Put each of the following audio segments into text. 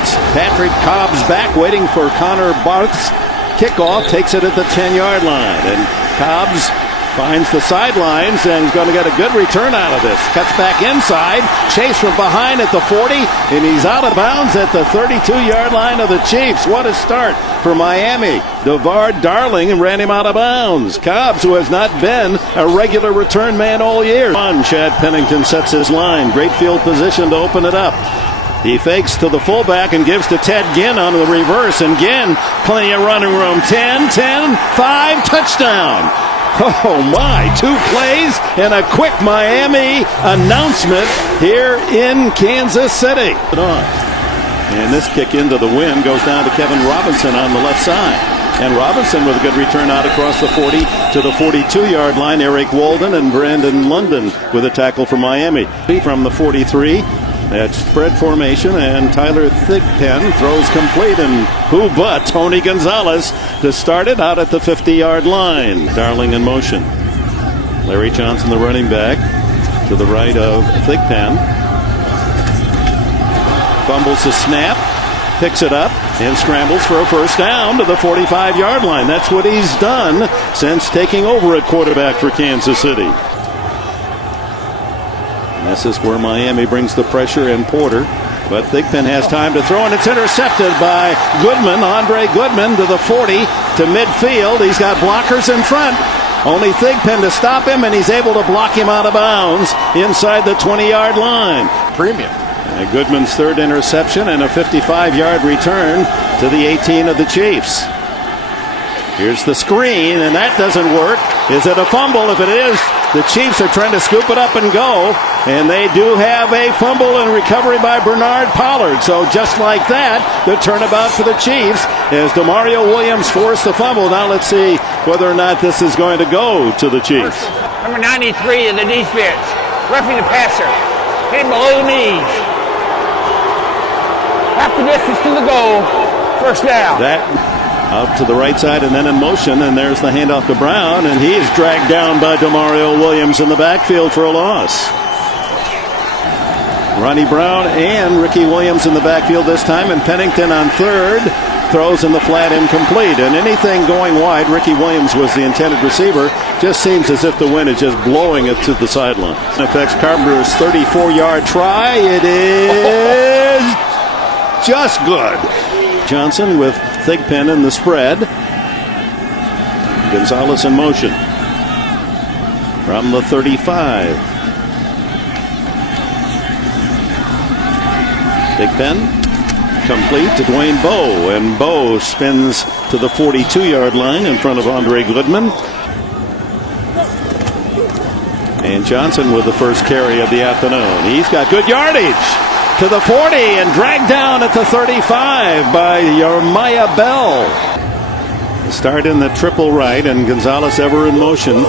It's Patrick Cobb's back, waiting for Connor Barth's kickoff. Takes it at the 10-yard line. And Cobbs finds the sidelines and is going to get a good return out of this. Cuts back inside. Chase from behind at the 40. And he's out of bounds at the 32-yard line of the Chiefs. What a start for Miami. DeVar Darling ran him out of bounds. Cobbs, who has not been a regular return man all year. Chad Pennington sets his line. Great field position to open it up. He fakes to the fullback and gives to Ted Ginn on the reverse. And Ginn, plenty of running room. 10, 5, touchdown. Oh my, 2 plays and a quick Miami announcement here in Kansas City. And this kick into the wind goes down to Kevin Robinson on the left side. And Robinson with a good return out across the 40 to the 42-yard line. Eric Walden and Brandon London with a tackle for Miami. From the 43. That spread formation, and Tyler Thigpen throws complete, and who but Tony Gonzalez to start it out at the 50-yard line. Darling in motion. Larry Johnson, the running back, to the right of Thigpen. Fumbles the snap, picks it up, and scrambles for a first down to the 45-yard line. That's what he's done since taking over at quarterback for Kansas City. This is where Miami brings the pressure in Porter. But Thigpen has time to throw, and it's intercepted by Goodman. Andre Goodman to the 40 to midfield. He's got blockers in front. Only Thigpen to stop him, and he's able to block him out of bounds inside the 20-yard line. Premium. And Goodman's third interception and a 55-yard return to the 18 of the Chiefs. Here's the screen, and that doesn't work. Is it a fumble? If it is, the Chiefs are trying to scoop it up and go. And they do have a fumble and recovery by Bernard Pollard. So just like that, the turnabout for the Chiefs as Demario Williams forced the fumble. Now let's see whether or not this is going to go to the Chiefs. Number 93 in the defense, roughing the passer, hit below the knees. Half the distance to the goal, first down. That out to the right side and then in motion, and there's the handoff to Brown, and he is dragged down by Demario Williams in the backfield for a loss. Ronnie Brown and Ricky Williams in the backfield this time, and Pennington on third throws in the flat, incomplete. And anything going wide, Ricky Williams was the intended receiver. Just seems as if the wind is just blowing it to the sideline. Affects Carpenter's 34-yard try. It is just good. Johnson with Thigpen in the spread. Gonzalez in motion from the 35. Thigpen complete to Dwayne Bowe, and Bowe spins to the 42-yard line in front of Andre Goodman. And Johnson with the first carry of the afternoon. He's got good yardage to the 40 and dragged down at the 35 by Jeremiah Bell. Start in the triple right, and Gonzalez ever in motion.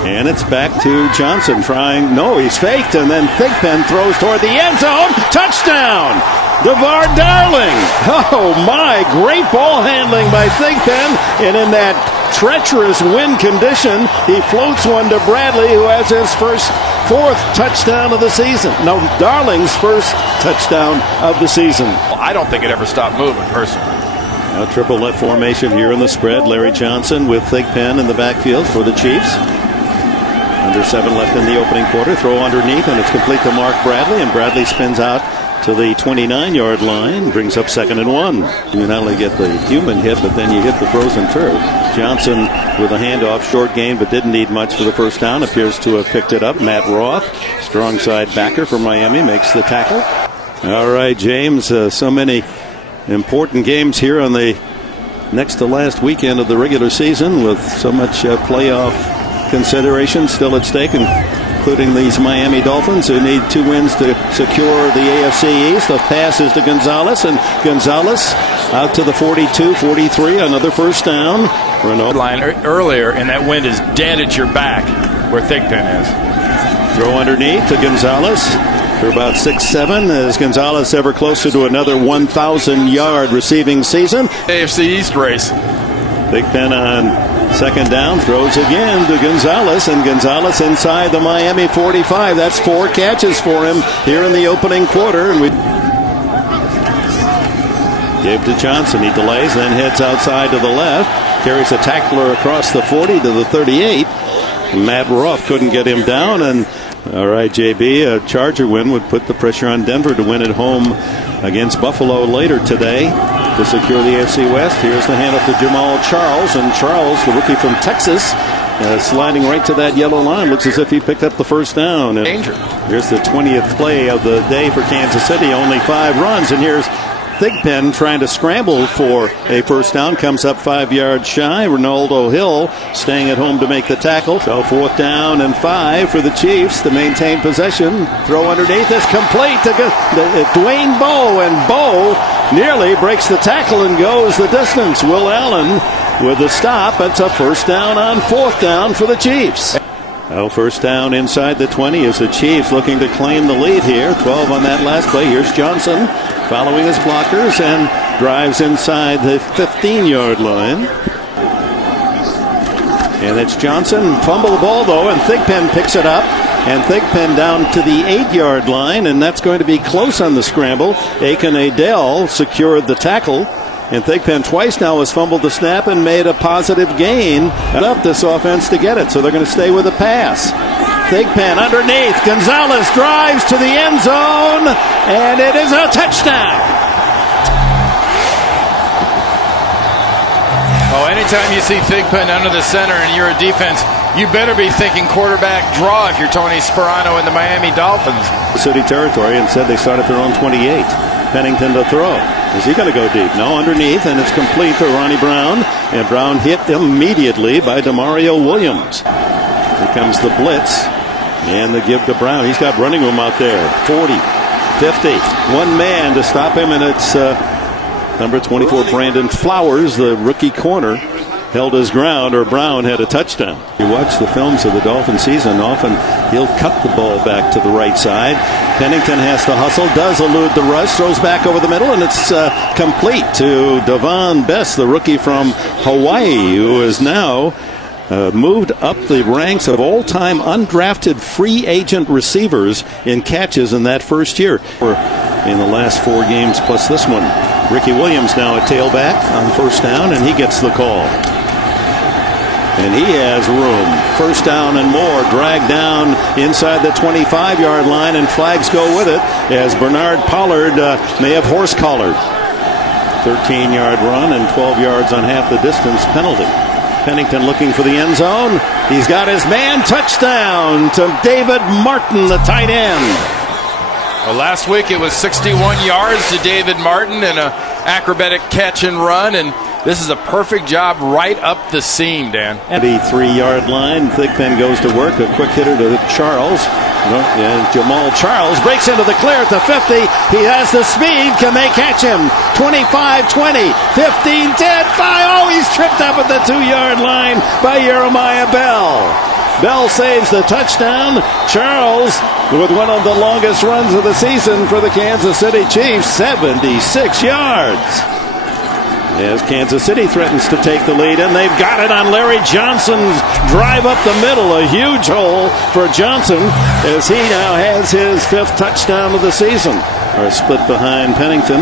And it's back to Johnson trying. No, he's faked, and then Thigpen throws toward the end zone. Touchdown! DeVar Darling. Oh my, great ball handling by Thigpen. And in that treacherous wind condition, he floats one to Bradley, who has his fourth touchdown of the season. No, Darling's first touchdown of the season. I don't think it ever stopped moving, personally. Now triple left formation here in the spread. Larry Johnson with Thigpen in the backfield for the Chiefs. Under 7 left in the opening quarter. Throw underneath, and it's complete to Mark Bradley, and Bradley spins out to the 29-yard line, brings up 2nd and 1. You not only get the human hit, but then you hit the frozen turf. Johnson with a handoff, short gain, but didn't need much for the first down. Appears to have picked it up. Matt Roth, strong side backer for Miami, makes the tackle. All right, James, so many important games here on the next to last weekend of the regular season, with so much playoff consideration still at stake, including these Miami Dolphins, who need 2 wins to secure the AFC East. The pass is to Gonzalez, and Gonzalez out to the 42, 43, another first down. Renault Line earlier, and that wind is dead at your back where Thigpen is. Throw underneath to Gonzalez for about 6-7. Is Gonzalez ever closer to another 1,000-yard receiving season? AFC East race. Thigpen on 2nd down, throws again to Gonzalez, and Gonzalez inside the Miami 45. That's 4 catches for him here in the opening quarter. And Gave to Johnson. He delays, then heads outside to the left. Carries a tackler across the 40 to the 38. Matt Roth couldn't get him down. And all right, JB, a Charger win would put the pressure on Denver to win at home against Buffalo later today to secure the AFC West. Here's the handoff to Jamal Charles. And Charles, the rookie from Texas, sliding right to that yellow line. Looks as if he picked up the first down. And danger. Here's the 20th play of the day for Kansas City. Only 5 runs. And here's Thigpen trying to scramble for a first down. Comes up 5 yards shy. Ronaldo Hill staying at home to make the tackle. So 4th down and 5 for the Chiefs to maintain possession. Throw underneath is complete to Dwayne Bowe. And Bowe nearly breaks the tackle and goes the distance. Will Allen with the stop. It's a first down on 4th down for the Chiefs. Well, first down inside the 20 as the Chiefs looking to claim the lead here. 12 on that last play. Here's Johnson following his blockers and drives inside the 15-yard line. And it's Johnson. Fumble the ball, though, and Thigpen picks it up. And Thigpen down to the 8-yard line, and that's going to be close on the scramble. Aiken Adele secured the tackle. And Thigpen twice now has fumbled the snap and made a positive gain up this offense to get it. So they're going to stay with the pass. Thigpen underneath. Gonzalez drives to the end zone, and it is a touchdown. Oh, anytime you see Thigpen under the center and you're a defense, you better be thinking quarterback draw if you're Tony Sparano and the Miami Dolphins. City territory, and said they start at their own 28. Pennington to throw. Is he going to go deep? No, underneath, and it's complete to Ronnie Brown. And Brown hit immediately by Demario Williams. Here comes the blitz. And the give to Brown. He's got running room out there. 40, 50. One man to stop him, and it's number 24, Brandon Flowers, the rookie corner, held his ground, or Brown had a touchdown. You watch the films of the Dolphin season, often he'll cut the ball back to the right side. Pennington has to hustle, does elude the rush, throws back over the middle, and it's complete to Devon Best, the rookie from Hawaii, who is now moved up the ranks of all-time undrafted free agent receivers in catches in that first year. In the last 4 games plus this one. Ricky Williams now at tailback on first down, and he gets the call. And he has room. First down and more. Dragged down inside the 25-yard line, and flags go with it as Bernard Pollard may have horse-collared. 13-yard run and 12 yards on half the distance penalty. Pennington looking for the end zone. He's got his man. Touchdown to David Martin, the tight end. Well, last week it was 61 yards to David Martin and an acrobatic catch and run, and this is a perfect job right up the seam, Dan. At the 3-yard line, Thigpen goes to work. A quick hitter to Charles. And Jamal Charles breaks into the clear at the 50. He has the speed. Can they catch him? 25, 20, 15, 10, 5. Oh, he's tripped up at the 2-yard line by Jeremiah Bell. Bell saves the touchdown. Charles with one of the longest runs of the season for the Kansas City Chiefs, 76 yards. As Kansas City threatens to take the lead, and they've got it on Larry Johnson's drive up the middle. A huge hole for Johnson as he now has his 5th touchdown of the season. Are split behind Pennington.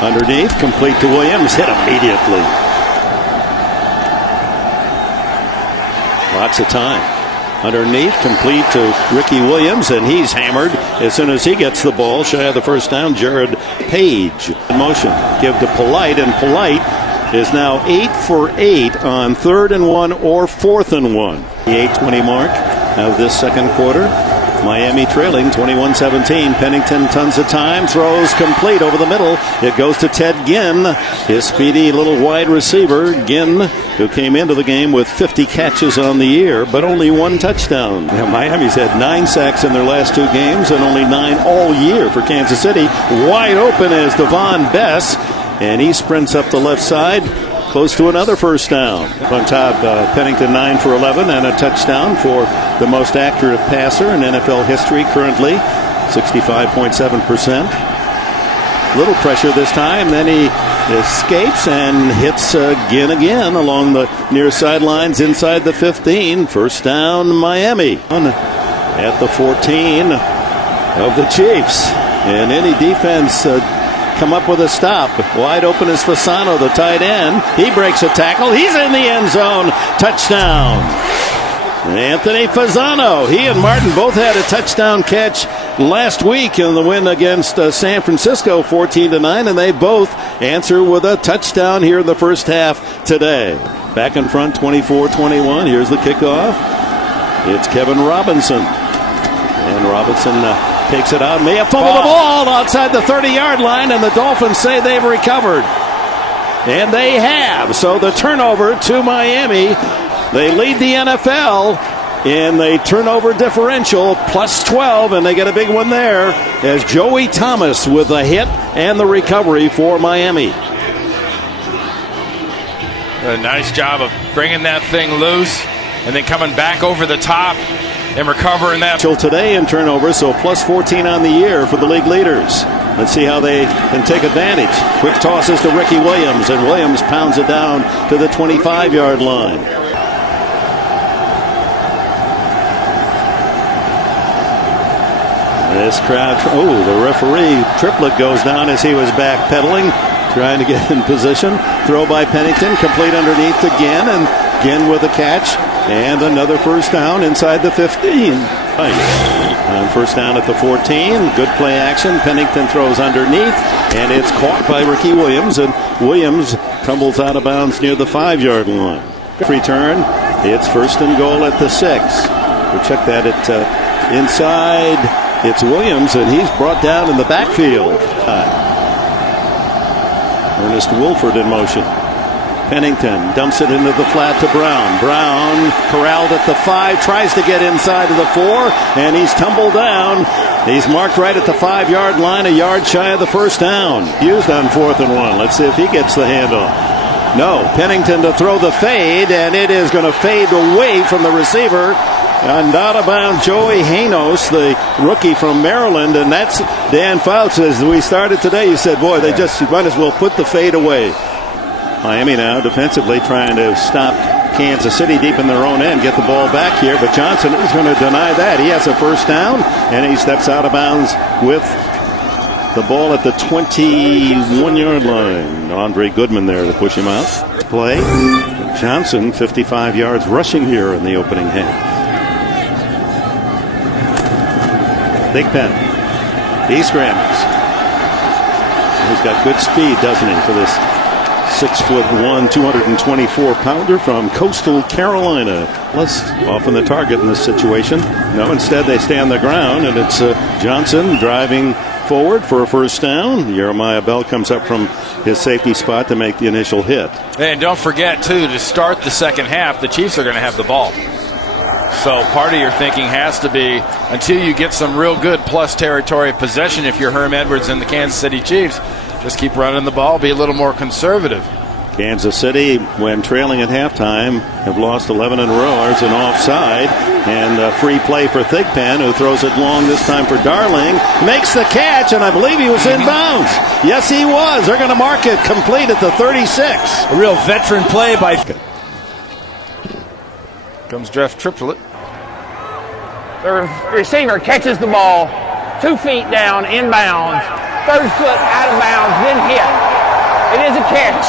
Underneath, complete to Williams, hit immediately. Lots of time. Underneath, complete to Ricky Williams, and he's hammered as soon as he gets the ball. Shy of the first down, Jared Page. In motion, give to Polite, and Polite is now 8 for 8 on 3rd and 1 or 4th and 1. The 8:20 mark of this second quarter. Miami trailing 21-17. Pennington tons of time, throws complete over the middle. It goes to Ted Ginn, his speedy little wide receiver. Ginn, who came into the game with 50 catches on the year, but only 1 touchdown. Now, Miami's had 9 sacks in their last 2 games and only 9 all year for Kansas City. Wide open is Devon Bess, and he sprints up the left side. Close to another first down. On top, Pennington 9 for 11 and a touchdown for the most accurate passer in NFL history currently, 65.7%. Little pressure this time, then he escapes and hits again along the near sidelines inside the 15. First down, Miami at the 14 of the Chiefs. And any defense come up with a stop. Wide open is Fasano, the tight end. He breaks a tackle. He's in the end zone. Touchdown. Anthony Fasano. He and Martin both had a touchdown catch last week in the win against San Francisco 14-9, and they both answer with a touchdown here in the first half today. Back in front, 24-21. Here's the kickoff. It's Kevin Robinson. And Robinson takes it out. May have fumbled the ball outside the 30-yard line, and the Dolphins say they've recovered. And they have. So the turnover to Miami. They lead the NFL in the turnover differential, plus 12, and they get a big one there as Joey Thomas with the hit and the recovery for Miami. A nice job of bringing that thing loose and then coming back over the top and recovering that. Today in turnovers, so plus 14 on the year for the league leaders. Let's see how they can take advantage. Quick tosses to Ricky Williams, and Williams pounds it down to the 25-yard line. This crowd, the referee, Triplett goes down as he was backpedaling, trying to get in position. Throw by Pennington, complete underneath again, and again with a catch. And another first down inside the 15. And first down at the 14. Good play action. Pennington throws underneath, and it's caught by Ricky Williams, and Williams tumbles out of bounds near the 5-yard line. Return. It's first and goal at the 6. We'll check that at inside. It's Williams, and he's brought down in the backfield. Ernest Wilford in motion. Pennington dumps it into the flat to Brown. Brown corralled at the 5, tries to get inside of the 4, and he's tumbled down. He's marked right at the 5-yard line, a yard shy of the first down. Used on 4th and 1. Let's see if he gets the handoff. No, Pennington to throw the fade, and it is going to fade away from the receiver. And out of bounds, Joey Hanos, the rookie from Maryland, and that's Dan Fouts. As we started today, you said, boy, they just might as well put the fade away. Miami now defensively trying to stop Kansas City deep in their own end, get the ball back here, but Johnson is going to deny that. He has a first down, and he steps out of bounds with the ball at the 21-yard line. Andre Goodman there to push him out. Play. Johnson, 55 yards rushing here in the opening half. Big Pen. He scrambles. He's got good speed, doesn't he, for this 6'1", 224-pounder from Coastal Carolina. Less often the target in this situation. No, instead they stay on the ground, and it's Johnson driving forward for a first down. Jeremiah Bell comes up from his safety spot to make the initial hit. And don't forget, too, to start the second half, the Chiefs are going to have the ball. So part of your thinking has to be, until you get some real good plus territory possession, if you're Herm Edwards and the Kansas City Chiefs, just keep running the ball, be a little more conservative. Kansas City, when trailing at halftime, have lost 11 in a row. There's an offside, and a free play for Thigpen, who throws it long this time for Darling. Makes the catch, and I believe he was in bounds. Yes, he was. They're going to mark it complete at the 36. A real veteran play by... Comes Jeff Triplett. The receiver catches the ball 2 feet down, inbounds, 3rd foot out of bounds, then hit. It is a catch.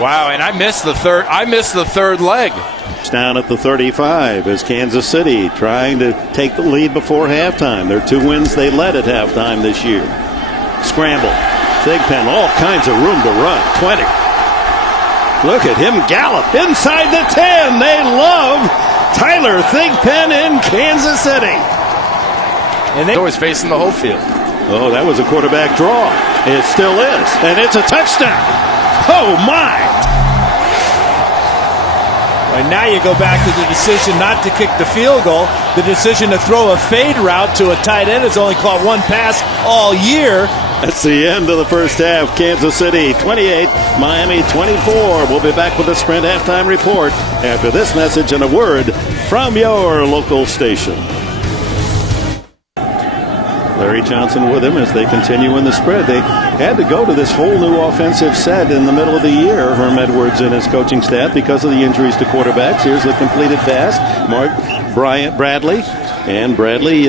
Wow, and I missed the third leg. It's down at the 35 as Kansas City trying to take the lead before halftime. Their 2 wins they led at halftime this year. Scramble. Thigpen, all kinds of room to run. 20. Look at him gallop inside the 10. They love Tyler Thigpen in Kansas City. And they're always facing the whole field. Oh, that was a quarterback draw. It still is. And it's a touchdown. Oh, my. And now you go back to the decision not to kick the field goal. The decision to throw a fade route to a tight end has only caught 1 pass all year. That's the end of the first half. Kansas City 28, Miami 24. We'll be back with a Sprint halftime report after this message and a word from your local station. Larry Johnson with him as they continue in the spread. They had to go to this whole new offensive set in the middle of the year, Herm Edwards and his coaching staff, because of the injuries to quarterbacks. Here's the completed pass. Bradley. And Bradley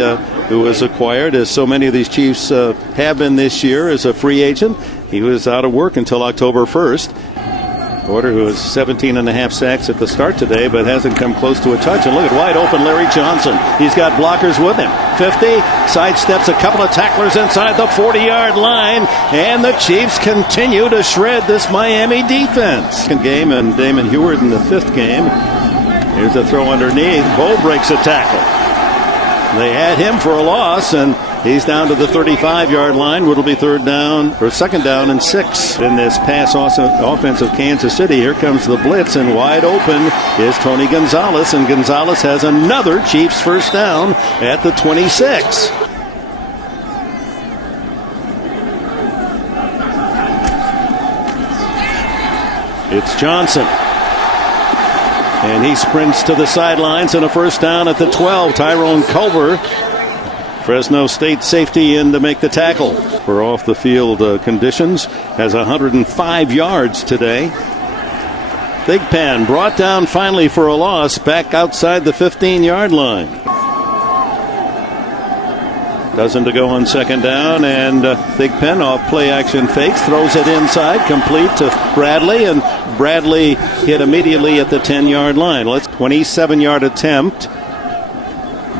who was acquired, as so many of these Chiefs have been this year, as a free agent. He was out of work until October 1st. Porter, who has 17 and a half sacks at the start today, but hasn't come close to a touch. And look at wide open Larry Johnson. He's got blockers with him. 50, sidesteps a couple of tacklers inside the 40-yard line, and the Chiefs continue to shred this Miami defense. Second game, and Damon Heward in the fifth game. Here's a throw underneath. Bo breaks a tackle. They had him for a loss, and he's down to the 35-yard line. It'll be third down or second down and 6 in this pass offense of Kansas City. Here comes the blitz, and wide open is Tony Gonzalez, and Gonzalez has another Chiefs first down at the 26. It's Johnson. And he sprints to the sidelines, and a first down at the 12. Tyrone Culver, Fresno State safety, in to make the tackle. For off the field conditions, has 105 yards today. Big Pen brought down finally for a loss, back outside the 15-yard line. Dozen to go on second down, and Big Pen off play action fakes, throws it inside, complete to Bradley, and Bradley hit immediately at the 10-yard line. 27-yard attempt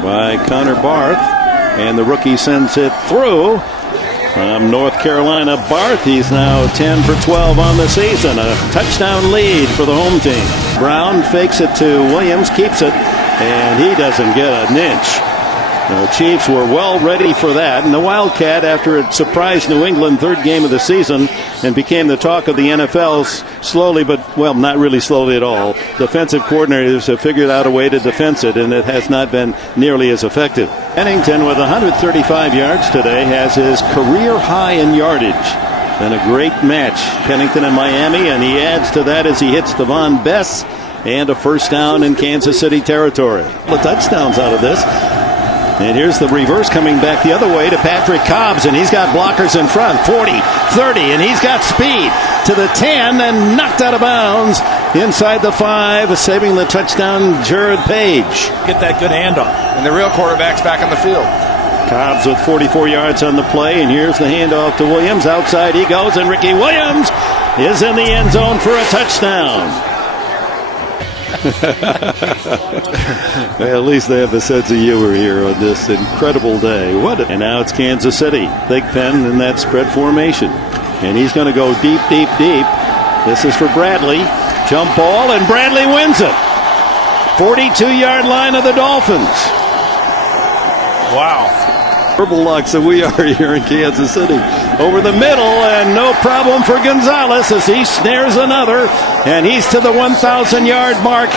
by Connor Barth, and the rookie sends it through from North Carolina. Barth, he's now 10 for 12 on the season. A touchdown lead for the home team. Brown fakes it to Williams, keeps it, and he doesn't get an inch. The Chiefs were well ready for that, and the Wildcat, after it surprised New England, third game of the season, and became the talk of the NFL slowly, but, well, not really slowly at all. Defensive coordinators have figured out a way to defense it, and it has not been nearly as effective. Pennington, with 135 yards today, has his career high in yardage. Been a great match, Pennington and Miami, and he adds to that as he hits Devon Bess, and a first down in Kansas City territory. The touchdowns out of this. And here's the reverse coming back the other way to Patrick Cobbs, and he's got blockers in front, 40, 30, and he's got speed to the 10 and knocked out of bounds inside the 5, saving the touchdown, Jared Page. Get that good handoff. And the real quarterback's back on the field. Cobbs with 44 yards on the play, and here's the handoff to Williams. Outside he goes, and Ricky Williams is in the end zone for a touchdown. Well, at least they have a sense of humor here on this incredible day. And now it's Kansas City. Big Pen in that spread formation. And he's going to go deep, deep, deep. This is for Bradley. Jump ball, and Bradley wins it. 42-yard line of the Dolphins. Wow. Purple locks that we are here in Kansas City. Over the middle, and no problem for Gonzalez as he snares another, and he's to the 1,000-yard mark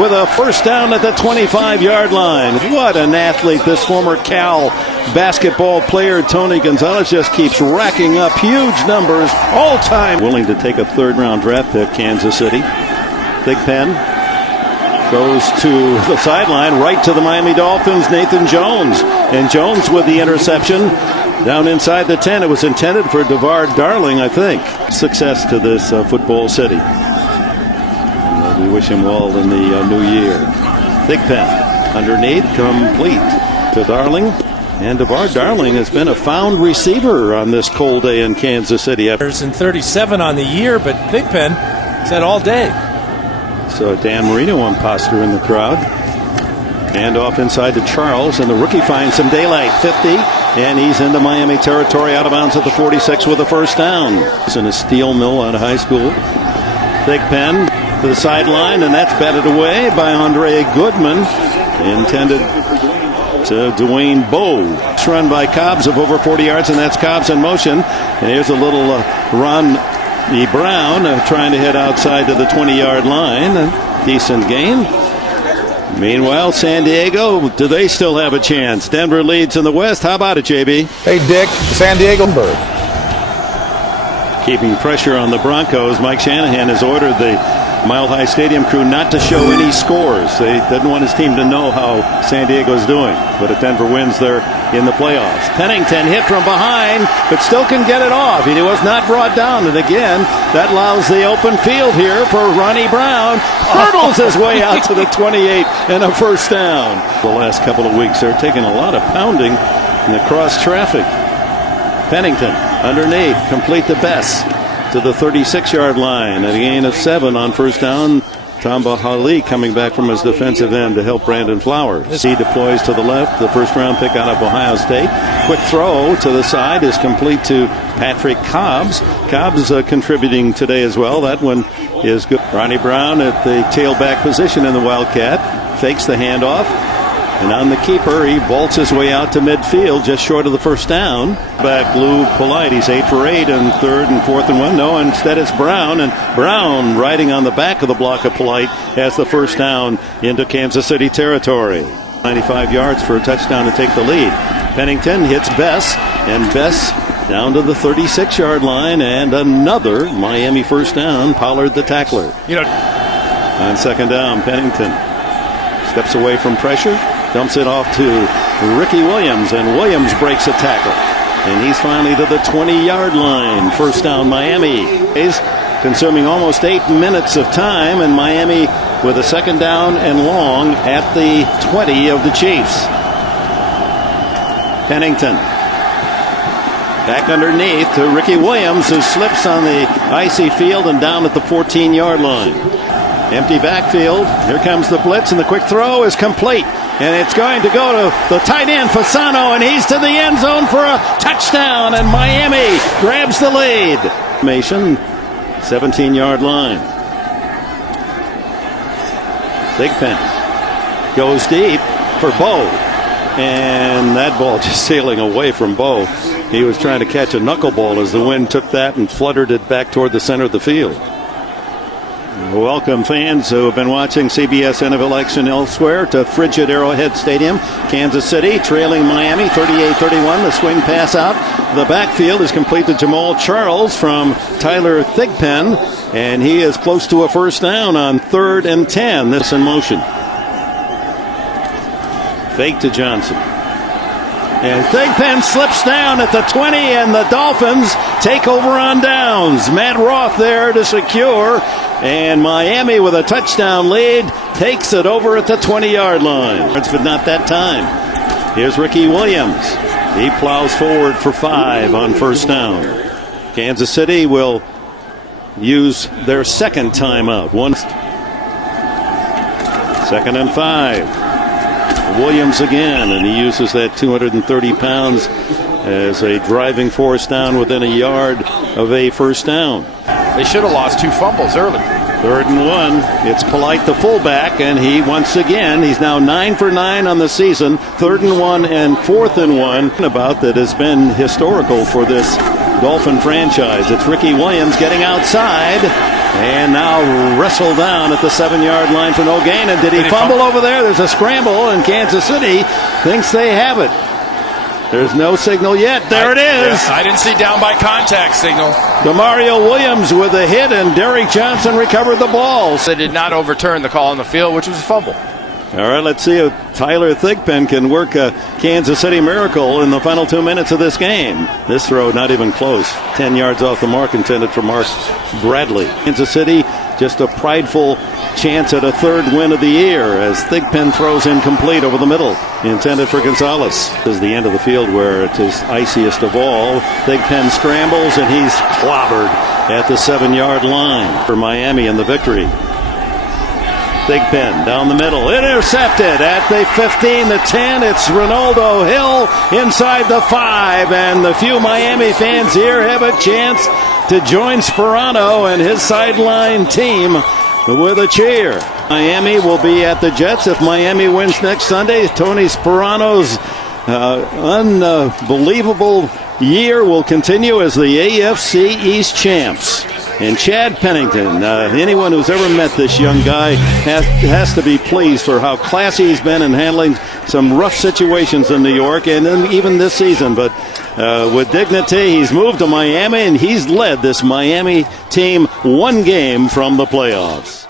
with a first down at the 25-yard line. What an athlete, this former Cal basketball player Tony Gonzalez just keeps racking up huge numbers all time. Willing to take a third-round draft pick, Kansas City. Big Pen goes to the sideline, right to the Miami Dolphins, Nathan Jones. And Jones with the interception down inside the 10. It was intended for DeVar Darling, I think. Success to this football city. And, we wish him well in the new year. Big Pen underneath, complete to Darling. And DeVar Darling has been a found receiver on this cold day in Kansas City. And 37 on the year, but Big Pen said all day. So Dan Marino on posture in the crowd. And off inside to Charles, and the rookie finds some daylight. 50, and he's into Miami territory, out of bounds at the 46 with a first down. He's in a steel mill out of high school. Big Pen to the sideline, and that's batted away by Andre Goodman. Intended to Dwayne Bowe. It's run by Cobbs of over 40 yards, and that's Cobbs in motion. And here's a little Ron E. Brown trying to head outside to the 20-yard line. A decent gain. Meanwhile, San Diego, do they still have a chance? Denver leads in the West. How about it, JB? Hey, Dick, San Diego. Keeping pressure on the Broncos. Mike Shanahan has ordered the Mile High Stadium crew not to show any scores. They didn't want his team to know how San Diego's doing. But if Denver wins, they're in the playoffs. Pennington hit from behind, but still can get it off. He was not brought down. And again, that allows the open field here for Ronnie Brown. Hurdles his way out to the 28 and a first down. The last couple of weeks, they're taking a lot of pounding in the cross traffic. Pennington underneath, complete the best to the 36-yard line. At a gain of 7 on first down. Tamba Hali coming back from his defensive end to help Brandon Flowers. He deploys to the left, the first-round pick out of Ohio State. Quick throw to the side is complete to Patrick Cobbs. Cobbs contributing today as well. That one is good. Ronnie Brown at the tailback position in the Wildcat. Fakes the handoff. And on the keeper, he vaults his way out to midfield, just short of the first down. Back Lou Polite, he's 8 for 8 and 3rd and 4th and 1. No, instead it's Brown, and Brown riding on the back of the block of Polite has the first down into Kansas City territory. 95 yards for a touchdown to take the lead. Pennington hits Bess, and Bess down to the 36-yard line, and another Miami first down. Pollard the tackler. On second down, Pennington steps away from pressure. Dumps it off to Ricky Williams, and Williams breaks a tackle. And he's finally to the 20-yard line. First down, Miami. He's consuming almost 8 minutes of time, and Miami with a second down and long at the 20 of the Chiefs. Pennington back underneath to Ricky Williams, who slips on the icy field and down at the 14-yard line. Empty backfield. Here comes the blitz, and the quick throw is complete. And it's going to go to the tight end, Fasano, and he's to the end zone for a touchdown, and Miami grabs the lead. Mason, 17-yard line. Thigpen goes deep for Bo. And that ball just sailing away from Bo. He was trying to catch a knuckleball as the wind took that and fluttered it back toward the center of the field. Welcome fans who have been watching CBS NFL action elsewhere to frigid Arrowhead Stadium. Kansas City trailing Miami 38-31. The swing pass out. The backfield is complete to Jamal Charles from Tyler Thigpen, and he is close to a first down on 3rd and 10. This in motion. Fake to Johnson. And Thigpen slips down at the 20, and the Dolphins take over on downs. Matt Roth there to secure, and Miami with a touchdown lead takes it over at the 20-yard line. But not that time. Here's Ricky Williams. He plows forward for 5 on first down. Kansas City will use their second timeout. 2nd and 5. Williams again, and he uses that 230 pounds as a driving force down within a yard of a first down. They should have lost 2 fumbles early. 3rd and 1. It's Polite, the fullback, and he once again, he's now 9 for 9 on the season. 3rd and 1 and 4th and 1. About that has been historical for this Dolphin franchise. It's Ricky Williams getting outside, and now wrestled down at the 7-yard line for no gain. And did he fumble over there? There's a scramble, and Kansas City thinks they have it. There's no signal yet. There it is. I didn't see down by contact signal. Demario Williams with a hit, and Derrick Johnson recovered the ball. They did not overturn the call on the field, which was a fumble. All right, let's see if Tyler Thigpen can work a Kansas City miracle in the final 2 minutes of this game. This throw not even close. 10 yards off the mark, intended for Mark Bradley. Kansas City just a prideful chance at a 3rd win of the year as Thigpen throws incomplete over the middle, intended for Gonzalez. This is the end of the field where it is iciest of all. Thigpen scrambles, and he's clobbered at the 7-yard line for Miami in the victory. Thigpen down the middle, intercepted at the 15, the 10. It's Ronaldo Hill inside the 5, and the few Miami fans here have a chance to join Sperano and his sideline team with a cheer. Miami will be at the Jets if Miami wins next Sunday. Tony Sperano's unbelievable year will continue as the AFC East champs. And Chad Pennington, anyone who's ever met this young guy has to be pleased for how classy he's been in handling some rough situations in New York and even this season. But with dignity, he's moved to Miami, and he's led this Miami team 1 game from the playoffs.